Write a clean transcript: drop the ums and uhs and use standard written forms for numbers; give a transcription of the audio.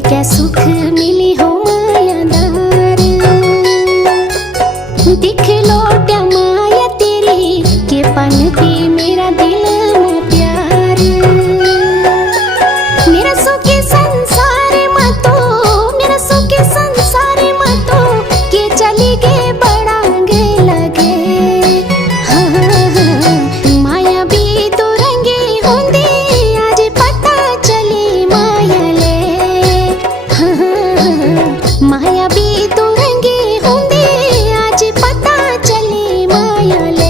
क्या सुख मिली हो मायादार। दिख लोट्या माया तेरी के पनती मेरा दिल में प्यार। मेरा सुखी संसार मतो, मेरा सुखी संसार मतो के चली गे बड़ांगे लगे। माया भी तो रंगी होंदी आज पता चली माया ले। माया भी तो रंगी होंदी आज पता चली माया ले।